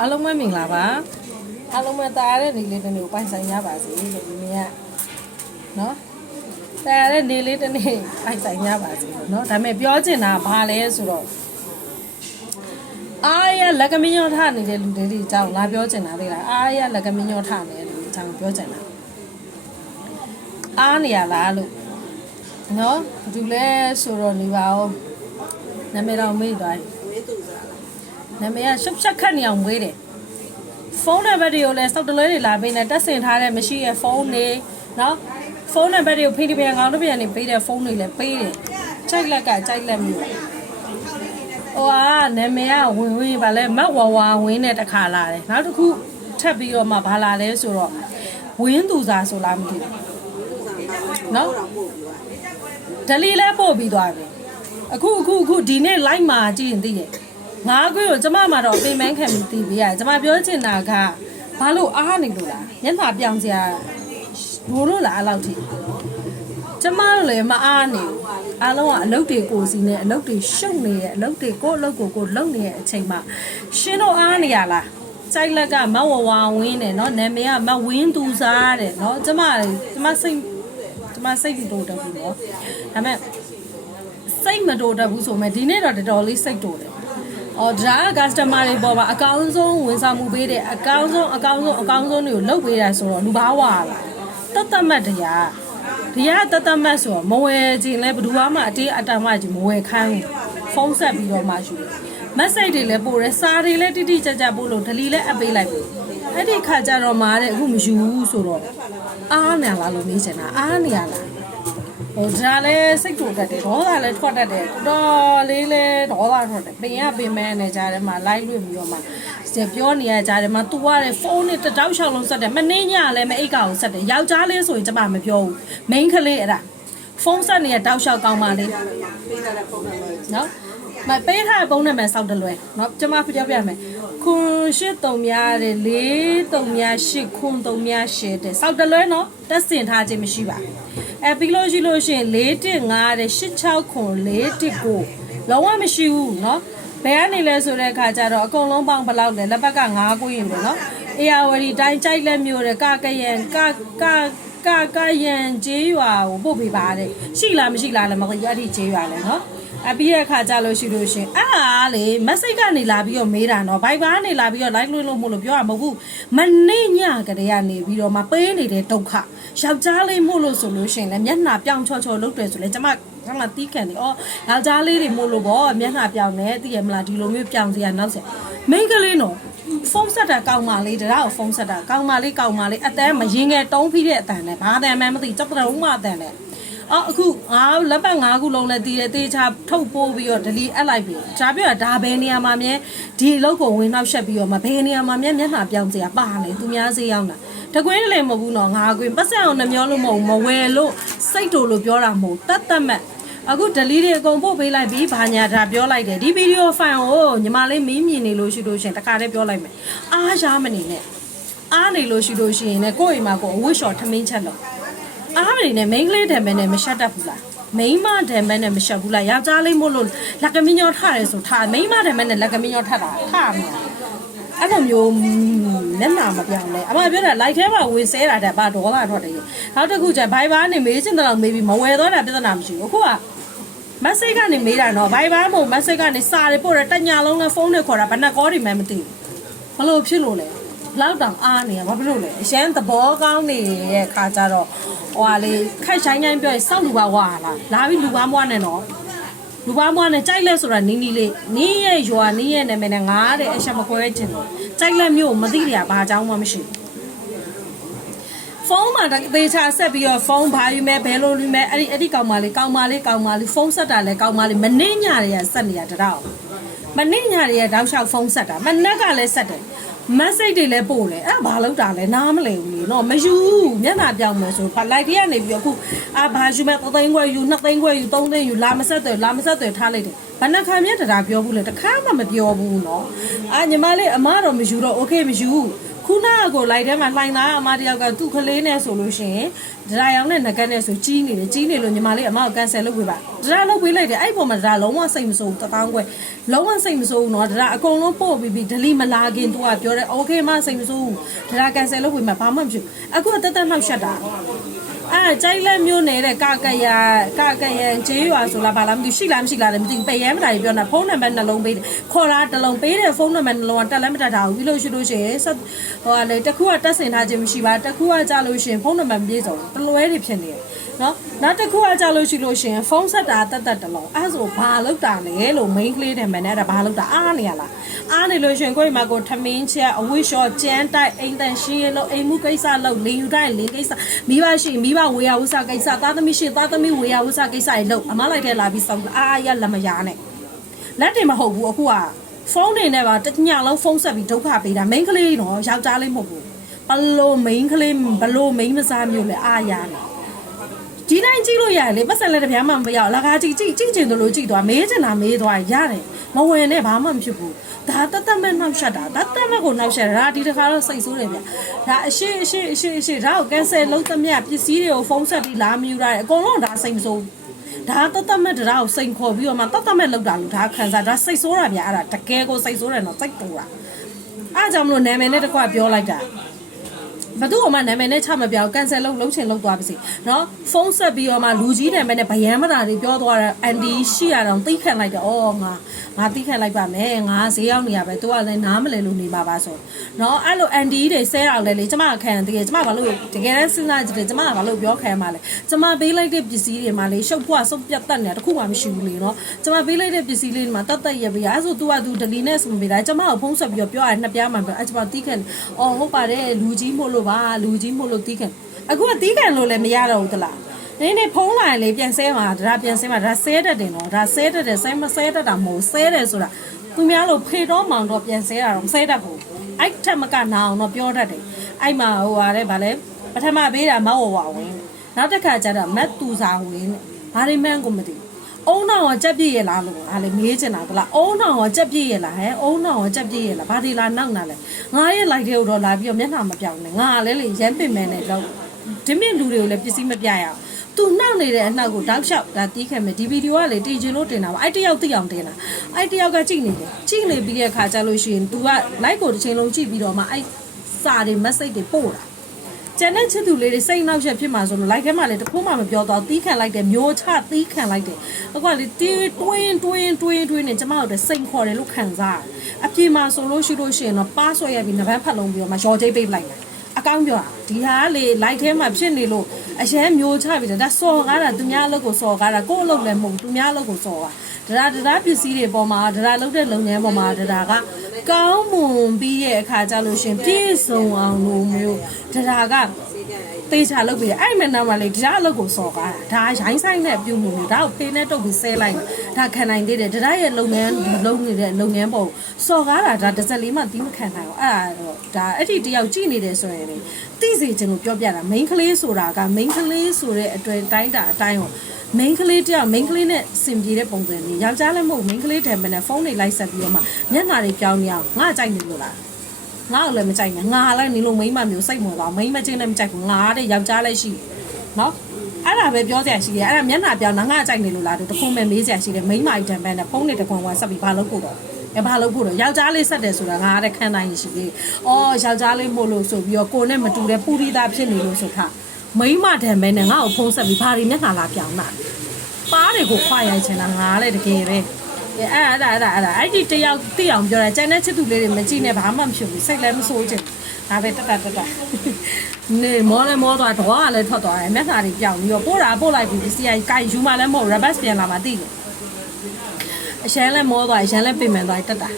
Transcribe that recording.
အားလုံးပဲမင်္ဂလာပါအားလုံးပဲတာရတဲ့နေလေးတစ်နေ့ကိုပိုင်ဆိုင်ရပါစေလို့ဒီနေ့ကနော်တာရတဲ့နေလေးတစ်နေ့ပိုင်ဆိုင်ရပါစေလို့နော်ဒါပေမဲ့ပြောချင်တာဘာလဲဆိုတော့အားရလက်ကမင်းရောထနေတဲ့လူတွေအကြောင်းလာပြောချင်တာလေလားအားရလက်ကမင်းရောထနေတဲ့လူတွေအကြောင်းပြောချင်တာအားနေရလားလို့နော်ဘာလို့လဲဆိုတော့နေပါဦးနာမည်တော့မေ့သွားပြီ နာမည်ကရှုပ်ချက်ခတ်နေအောင်မွေးတယ်ဖုန်းနံပါတ်တွေကိုလည်းစောက်တလွဲတွေလာပေးနေတက်ဆင်ထားတဲ့မရှိရဲ့ဖုန်းတွေနော်ဖုန်းနံပါတ်တွေကိုဖိနေပြန်ကောင်းတို့ပြန်နေပေးတဲ့ဖုန်းတွေလည်းပေးတယ်ကြိုက်လက်ကကြိုက်လက်မျိုးဟိုဟာနာမည်ကဝင်ဝင်ပါလဲမတ်ဝါဝါဝင်းနဲ့တခါလာတယ်နောက်တစ်ခုထပ်ပြီးတော့မှဘာလာလဲဆိုတော့ဝင်းသူစာဆိုလားမသိဘူးနော်ဒလီလည်းပို့ပြီးသွားပြီအခုအခုအခုဒီနေ့ live မှာကြည့်ရင်သိရဲ့ ငါးခွေးကိုကျမမှာတော့ပင်မခံပြီးတည်ပေးရတယ်ကျမပြောချင်တာကဘာလို့အားနေလို့လားမျက်နှာပြောင်စရာဘိုးတို့လားအဲ့လောက်ထိကျမတို့လည်းမအားနေအားလုံးကအလုပ်တွေကိုစီနဲ့အလုပ်တွေရှုပ်နေရဲ့အလုပ်တွေကိုအလုပ်ကိုကိုလုပ်နေတဲ့အချိန်မှာရှင်တို့အားနေရလားစိုက်လက်ကမဝဝဝင်းတယ်နော်နာမည်ကမဝင်းသူစားတယ်နော်ကျမကျမစိတ်ကျမစိတ်တူတက်ဘူးနော်ဒါပေမဲ့စိတ်မတူတက်ဘူးဆိုမဲ့ဒီနေ့တော့တော်တော်လေးစိတ်တူတယ် အော်ဒါက customer တွေပေါ်မှာအကောင်းဆုံးဝန်ဆောင်မှုပေးတယ်အကောင်းဆုံးအကောင်းဆုံးအကောင်းဆုံးတွေကိုလုပ်ပေးတာဆိုတော့လူဘာဝလာတတ်တတ်မှတ်တရားဒီကတတ်တတ်မှတ်ဆိုတော့မဝယ်ခြင်းလဲဘယ်သူမှအတေးအတမကြီးမဝယ်ခိုင်းဘူးဖုန်းဆက်ပြီးတော့မှယူတယ်။ message တွေလည်းပို့တယ်စာတွေလည်းတိတိကျကျပို့လို့ delete လည်းအပ်ပေးလိုက်ပြီ။အဲ့ဒီခါကျတော့မာတဲ့အခုမယူဘူးဆိုတော့အားနေလားလို့မေးချင်တာအားနေရလား။ ဟိုဒါလည်းစိတ်တူတတ်တယ်ဒေါသလည်းထွက်တတ်တယ်တော်လေးလည်းဒေါသထွက်တယ်ပင်ရပင်မဲနဲ့ကြားထဲမှာ live လွှင့်ပြီးတော့မှပြောနေရကြားထဲမှာ तू ရတဲ့ဖုန်းနဲ့တတောက်လျှောက်လုံးဆက်တယ်မနှင်းညလည်းမအိတ်ကောင်ဆက်တယ်ယောက်ျားလေးဆိုရင်ကျမမပြောဘူး main ကလေးအဲ့ဒါဖုန်းဆက်နေတဲ့တောက်လျှောက်ကောင်းပါလေနော်မပေးထားတဲ့ပုံနဲ့ပဲစောက်တလွယ်เนาะကျမပြောပြမယ်ခွန်ရှစ်တုံများတဲ့လေးတုံများရှစ်ခွန်တုံများရှစ်တဲ့စောက်တလွယ်เนาะတက်စင်ထားခြင်းမရှိပါ အဲပြီးလို့ရှိလို့ရှိရင်4တက်5တဲ့86ခွန်4တက်ကိုလုံးဝမရှိဘူးเนาะဘယ်ကနေလဲဆိုတဲ့အခါကျတော့အကုန်လုံးပေါင်းဘယ်လောက်လဲလက်ဘက်က9ကိုရင်ပဲเนาะအေယာဝတီတိုင်းကြိုက်လက်မျိုးတဲ့ကကရန်ကကကကရန်ကျေးရွာကိုပို့ပေးပါတဲ့ရှိလားမရှိလားလည်းမသိဘူးအဲ့ဒီကျေးရွာလဲเนาะ အပြီးတဲ့အခါကျလို့ရှိလို့ရှင်အာလေ message ကနေလာပြီးတော့မေးတာနော် Viber ကနေလာပြီးတော့ live လွှင့်လို့မလို့ပြောတာမဟုတ်ဘူးမနေ့ညကတည်းကနေပြီးတော့မပေးနေတဲ့ဒုက္ခယောက်ျားလေးမို့လို့ဆိုလို့ရှင်လည်းမျက်နှာပြောင်ချောချောလုပ်တယ်ဆိုလဲကျမကျမတီးခံနေဩယောက်ျားလေးတွေမို့လို့ဗောမျက်နှာပြောင်နေသိရမလားဒီလိုမျိုးပြောင်စရာနောက်ဆက်မိန်းကလေးနော်ဖုန်းဆက်တာကောင်းပါလေတရားကိုဖုန်းဆက်တာကောင်းပါလေကောင်းပါလေအတန်းမရင်ငယ်တုံးဖိတဲ့အတန်နဲ့ဘာအတန်မှမသိစက်တရုံးမအတန်နဲ့ အော်အခုငါလက်ပတ်၅ခုလုံးလဲတည်တယ်တေချာထုတ်ပိုးပြီးတော့ delete အပ်လိုက်ပြီဒါပြောတာဒါဘယ်နေရာမှာမြဲဒီအလုပ်ကိုဝင်နောက်ဆက်ပြီးတော့မဘယ်နေရာမှာမြဲမျက်နှာပြောင်းစရာပါလေသူများစေးရောက်တာတကွင်းလည်းမဟုတ်ဘူးနော်ငါကွင်းပတ်စံအောင်နှမျောလို့မဟုတ်မဝယ်လို့စိတ်တူလို့ပြောတာမဟုတ်တတ်တတ်မဲ့အခု delete တွေအကုန်ပို့ပေးလိုက်ပြီးဘာညာဒါပြောလိုက်တယ်ဒီဗီဒီယိုဖိုင်ကိုညီမလေးမင်းမြင်နေလို့ရှိလို့ရှင်တခါတည်းပြောလိုက်မယ်အားရမနေနဲ့အားနေလို့ရှိလို့ရှိရင်လည်းကိုယ့်အိမ်မှာကိုယ်အဝတ်လျှော်ထမင်းချက်လို့ အားမနေနဲ့ main ကလေးတံပဲနဲ့မရှက်တတ်ဘူးလားမိန်းမတံပဲနဲ့မရှက်ဘူးလားယောက်ျားလေးမို့လို့လက်ကမင်းညောထားတယ်ဆိုထားမိန်းမတံပဲနဲ့လက်ကမင်းညောထားတာထားမှာအဲ့လိုမျိုးမျက်နှာမပြောင်းလဲအမပြောတာ light ထဲမှာဝင်ဆဲတာတဲ့ဘာဒေါသထွက်တယ်နောက်တစ်ခုကျ Viber နေမေးချင်တော့မေးပြီးမဝယ်တော့တာပြဿနာမရှိဘူးအခုက message ကနေမေးတာနော် Viber မဟုတ် message ကနေစာတွေပို့တယ်တညာလုံးနဲ့ဖုန်းနဲ့ခေါ်တာဘယ်နှကောတွေမှမသိဘူးဘလို့ဖြစ်လို့လဲ လောက်တောင်အားနေရဘာဖြစ်လို့လဲအရန်သဘောကောင်းနေတဲ့ခါကျတော့ဟိုဟာလေခိုက်ဆိုင်ဆိုင်ပြောရင်စောက်လူပါဝါလားလာပြီးလူပါမွားနဲ့နော်လူပါမွားနဲ့ကြိုက်လဲဆိုတာနီးနီးလေးနီးရဲ့ရွာနီးရဲ့နာမည်နဲ့ငါတဲ့အချက်မခွဲချင်ဘူးကြိုက်လက်မျိုးမသိကြဘာအကြောင်းမှမရှိဘူးဖုန်းမှာတေချာဆက်ပြီးတော့ဖုန်းဘာယူမဲဘယ်လိုယူမဲအဲ့ဒီအဲ့ဒီကောင်မလေးကောင်မလေးကောင်မလေးဖုန်းဆက်တာလဲကောင်မလေးမနှင်းညတွေကဆက်နေရတတော့မနှင်းညတွေကတောက်လျှောက်ဖုန်းဆက်တာမနက်ကလည်းဆက်တယ် message တွေလည်းပို့တယ်အဲ့ဒါဘာလုပ်တာလဲနားမလည်ဘူးလေနော်မယူမျက်နှာပြောင်းမယ်ဆိုဘာ like တွေကနေပြီးတော့အခုအာဘာယူမဲ့3သိန်းခွဲယူ2သိန်းခွဲယူ3သိန်းယူလာမဆက်တယ်လာမဆက်တယ်ထားလိုက်တယ်ဘယ်နှခါမြတ်တရာပြောဘူးလဲတခါမှမပြောဘူးနော်အာညီမလေးအမတော့မယူတော့ okay မယူခု ခုနကကိုလိုက်ထဲမှာလှိုင်သားအမတယောက်ကသူ့ကလေးနဲ့ဆိုလို့ရှိရင်ဒရာရောင်နဲ့ငကက်နဲ့ဆိုကြီးနေတယ်ကြီးနေလို့ညီမလေးအမကိုကန်ဆယ်လုပ်ပေးပါဒရာလုပ်ပေးလိုက်တယ်အဲ့ပေါ်မှာဒရာလုံးဝစိတ်မဆိုးဘူးတပေါင်းခွဲလုံးဝစိတ်မဆိုးဘူးနော်ဒရာအကုန်လုံးပို့ပြီးပြီးဒလီမလာခင်သူကပြောတယ်โอเคမစိတ်မဆိုးဘူးဒရာကန်ဆယ်လုပ်ပေးမှာဘာမှမဖြစ်ဘူးအခုကတက်တက်နှောက်ရှက်တာ အဲကြိုက်လက်မျိုးနေတဲ့ကကရကကရကျေးရွာဆိုလားဘာလားမသိဘူးရှိလားမရှိလားလည်းမသိဘူးပရဲမတာကြီးပြောနေတာဖုန်းနံပါတ်နှလုံးပေးတယ်ခေါ်တာတစ်လုံးပေးတယ်ဖုန်းနံပါတ်နှလုံးကတက်လည်းမတက်တာဘူးပြီးလို့ရှိလို့ရှိရင်ဆက်ဟိုကလေတစ်ခုကတက်ဆင်ထားခြင်းမရှိပါတစ်ခုကကြာလို့ရှိရင်ဖုန်းနံပါတ်မပြေစုံတလွဲတွေဖြစ်နေတယ် နော်နောက်တစ်ခုကကြာလို့ရှိလို့ရှိရင်ဖုန်းဆက်တာတက်တက်တစ်လုံးအဲဆိုဘာလောက်တာလဲလို့ main ကလေးတယ်မနဲ့အဲ့ဒါဘာလောက်တာအားနေရလားအားနေလို့ရှိရင်ကိုယ့်မှာကိုထမင်းချက်အဝိရှော့ကြမ်းတိုက်အိမ်တန်ရှင်းရလို့အိမ်မှုကိစ္စလို့လင်ယူတိုက်လင်ကိစ္စမိဘရှိမိဘဝေယဝုစကိစ္စသားသမီးရှိသားသမီးဝေယဝုစကိစ္စတွေလို့အမလိုက်ထဲလာပြီးစောင့်အာရလက်မရနဲ့လက်တွေမဟုတ်ဘူးအခုကဖုန်းတွေနဲ့ပါတညလုံးဖုန်းဆက်ပြီးဒုက္ခပေးတာ main ကလေးတော့ယောက်ျားလေးမဟုတ်ဘူးဘလို့ main ကလေးဘလို့ main မစားမျိုးလဲအာရနဲ့ ဒီတိုင်းကြည့်လို့ရတယ်လေပတ်စံလည်းတပြားမှမပြောက်လကားကြည့်ကြည့်ကြည့်ချင်တယ်လို့ကြည့်သွားမေးချင်တာမေးသွားရတယ်မဝင်နဲ့ဘာမှမဖြစ်ဘူးဒါတတ်တတ်မဲ့နှောက်ရှက်တာတတ်တတ်မဲ့ကိုနှောက်ရှက်တာဒါဒီတစ်ခါတော့စိတ်ဆိုးတယ်ဗျဒါအရှိအရှိအရှိအရှိဒါကိုကန်ဆယ်လုံးသမျှပစ္စည်းတွေကိုဖုန်းဆက်ပြီးလာမယူရတယ်အကုန်လုံးဒါစိတ်မဆိုးဒါတတ်တတ်မဲ့ဒါကိုစိန်ခေါ်ပြီးတော့မှတတ်တတ်မဲ့လောက်တာလို့ဒါခံစားဒါစိတ်ဆိုးတာဗျအဲ့ဒါတကယ်ကိုစိတ်ဆိုးတယ်နော်စိတ်တူတာအားကြောင့်မလို့နာမည်နဲ့တကွပြောလိုက်တာ ဘသူ့အမနာမည်နဲ့ချမပြောင်းကန်ဆယ်လုပ်လုပ်ချင်လုပ်သွားပါစေနော်ဖုန်းဆက်ပြီးတော့မှလူကြီးနာမည်နဲ့ဗယံမတာတွေပြောသွားတာအန်ဒီရှိရအောင်သိခံလိုက်တော့ဩငါ ငါတိခတ်လိုက်ပါမယ်ငါဈေးရောက်နေရပဲသူကလည်းနားမလည်လို့နေပါပါဆိုနော်အဲ့လိုအန်ဒီတွေဆဲအောင်လဲလေကျမခံရတကယ်ကျမဘာလို့တကယ်စဉ်းစားကြည့်တယ်ကျမဘာလို့ပြောခံရမှာလဲကျမပေးလိုက်တဲ့ပစ္စည်းတွေမှာလေရှုပ်ဖွားဆုပ်ပြတ်တတ်နေတာတခုမှမရှိဘူးလေနော်ကျမပေးလိုက်တဲ့ပစ္စည်းလေးတွေမှာတတ်တတ်ရပြအဲ့ဆိုသူကသူဒလီနဲ့ဆိုမိတာကျမကိုဖုံးဆက်ပြီးတော့ပြောရနှစ်ပြားမှပြောအဲ့ကျမတိခတ်အော်ဟုတ်ပါတယ်လူကြီးမို့လို့ပါလူကြီးမို့လို့တိခတ်အခုကတီးကန်လို့လည်းမရတော့ဘူးသလား နင်းနေဖုံးလာရင်လေပြန်ဆဲမှာဒါပြန်ဆဲမှာဒါဆဲတတ်တယ်နော်ဒါဆဲတတ်တယ်ဆဲမဆဲတတ်တာမဟုတ်ဆဲတယ်ဆိုတာသူများလို့ဖေတော့မောင်တော့ပြန်ဆဲတာတော့မဆဲတတ်ဘူးအဲ့ထက်မကနာအောင်တော့ပြောတတ်တယ်အဲ့မှာဟိုဟာတဲ့ဗာလဲပထမပေးတာမောက်ဝဝဝင်းနောက်တစ်ခါကျတော့မတ်တူစာဝင်းဘာတွေမှန်းကိုမသိဘူးအုံနောင်ကကြက်ပြည့်ရလားလို့ငါလည်းမေးချင်တာကလားအုံနောင်ကကြက်ပြည့်ရလားဟဲ့အုံနောင်ကကြက်ပြည့်ရလားဘာဒီလာနောက်နာလဲငါရဲ့လိုက်တဲ့တော့လာပြီးတော့မျက်နှာမပြောင်းနဲ့ငါလည်းလေရမ်းပင်မယ်နဲ့တော့ဒီမြင့်လူတွေကိုလည်းပစ္စည်းမပြရအောင် သူနှောက်နေတဲ့အနှောက်ကိုတောက်လျှောက်ဒါတီးခဲ့မယ်ဒီဗီဒီယိုကလေတီချင်လို့တင်တာပါအဲ့တယောက်သိအောင်တင်တာအဲ့တယောက်ကကြည့်နေတယ်ကြည့်နေပြီးတဲ့အခါကျလို့ရှိရင် तू က like ကိုတစ်ချိန်လုံးကြည့်ပြီးတော့မှအဲ့စာတွေ message တွေပို့တာကျန်တဲ့ချစ်သူလေးတွေစိတ်နှောက်ရက်ဖြစ်မှာဆိုလို့ like ထဲမှာလည်းတခုမှမပြောတော့တီးခံလိုက်တယ်မျိုးချတီးခံလိုက်တယ်အခုကလေတီးတွင်းတွင်းတွင်းတွင်းနဲ့ကျမတို့စိတ်ခေါ်တယ်လို့ခံစားရတယ်အပြေမှာဆိုလို့ရှိလို့ရှိရင်တော့ပါဆွဲရပြီးနဗန်းဖတ်လုံးပြီးတော့မှရော်ချိတ်ပိတ်လိုက်တယ်အကောင်းပြောတာဒီဟာကလေ like ထဲမှာဖြစ်နေလို့ အရန်မျိုးချပြီးတော့ဒါစော်ကားတာသူများအလုပ်ကိုစော်ကားတာကိုယ့်အလုပ်လည်းမဟုတ်ဘူးသူများအလုပ်ကိုစော်ကားဒရာဒရာပစ္စည်းတွေပေါ်မှာဒရာလုပ်တဲ့လုပ်ငန်းပေါ်မှာဒရာကကောင်းမွန်ပြီးရဲ့အခါကျလို့ရှရင်ပြည့်စုံအောင်လို့မျိုးဒရာက တေးချလုပ်ပြီးအဲ့မနာမလေးဒါအလုပ်ကိုစော်ကားတာဒါရိုင်းဆိုင်နဲ့ပြုမှုလို့ဒါကိုဖေးနဲ့တုတ်ပြီးဆဲလိုက်ဒါခံနိုင်သေးတယ်ဒါရဲ့လုပ်ငန်းဒီလုပ်နေတဲ့လုပ်ငန်းပုံစော်ကားတာဒါတစ်စက်လေးမှတီးမခံနိုင်အောင်အဲ့ဒါတော့ဒါအဲ့ဒီတယောက်ကြည့်နေတယ်ဆိုရင်လေသိစေချင်လို့ပြောပြတာ main ကလေးဆိုတာက main ကလေးဆိုတဲ့အတွင်းတိုင်းတာအတိုင်းကို main ကလေးတယောက် main ကလေးနဲ့စင်ပြေတဲ့ပုံစံလေးယောက်ျားလည်းမဟုတ် main ကလေးတည်းမနဲ့ဖုန်းတွေလိုက်ဆက်ပြီးတော့မှမျက်နှာတွေပြောင်းနေအောင်ငါကြိုက်နေလို့လား ငါ့ကိုလည်းမကြိုက်နဲ့ငါလည်းနေလို့မိန်းမမျိုးစိတ်ဝင်သွားမိန်းမချင်းလည်းမကြိုက်ဘူးငါတဲ့ယောက်ျားလည်းရှိတယ်နော်အဲ့ဒါပဲပြောစရာရှိတယ်အဲ့ဒါမျက်နှာပြောင်းတာငါကြိုက်နေလို့လားတခုမဲ့မေးစရာရှိတယ်မိန်းမအိုက်တံပန်းနဲ့ဖုန်းနဲ့တကွန်ကွန်ဆက်ပြီးဘာလုပ်ဖို့တော့အဲဘာလုပ်ဖို့တော့ယောက်ျားလေးဆက်တယ်ဆိုတာငါတဲ့ခံနိုင်ရရှိသေး။အော်ယောက်ျားလေးမို့လို့ဆိုပြီးတော့ကိုနဲ့မတူတဲ့ပူရိသားဖြစ်နေလို့ဆိုခါမိန်းမတံပန်းနဲ့ငါ့ကိုဖုန်းဆက်ပြီးဘာတွေမျက်နှာလာပြောင်းတာ။ပါးတွေကိုခွာရိုက်ချင်တာငါလည်းတကယ်ပဲ။ အဲအဲ့ဒါအဲ့ဒါအဲ့ဒါအဲ့ဒီတယောက်သိအောင်ပြောတာကျန်တဲ့ချစ်သူလေးတွေမကြည့်နဲ့ဘာမှမဖြစ်ဘူးစိတ်လည်းမဆိုးချင်ဘူးဒါပဲတက်တက်တက်တက်နေမောလည်းမောသွားတော့ကလည်းထွက်သွားတယ်မျက်နှာတွေပြောင်းပြီးတော့ပို့တာပို့လိုက်ပြီးစီအိုင်ကိုင်ယူမှလည်းမဟုတ် rubber ပြန်လာမှသိတယ်အရှမ်းလည်းမောသွားအရှမ်းလည်းပြင်မှန်သွားတက်တာ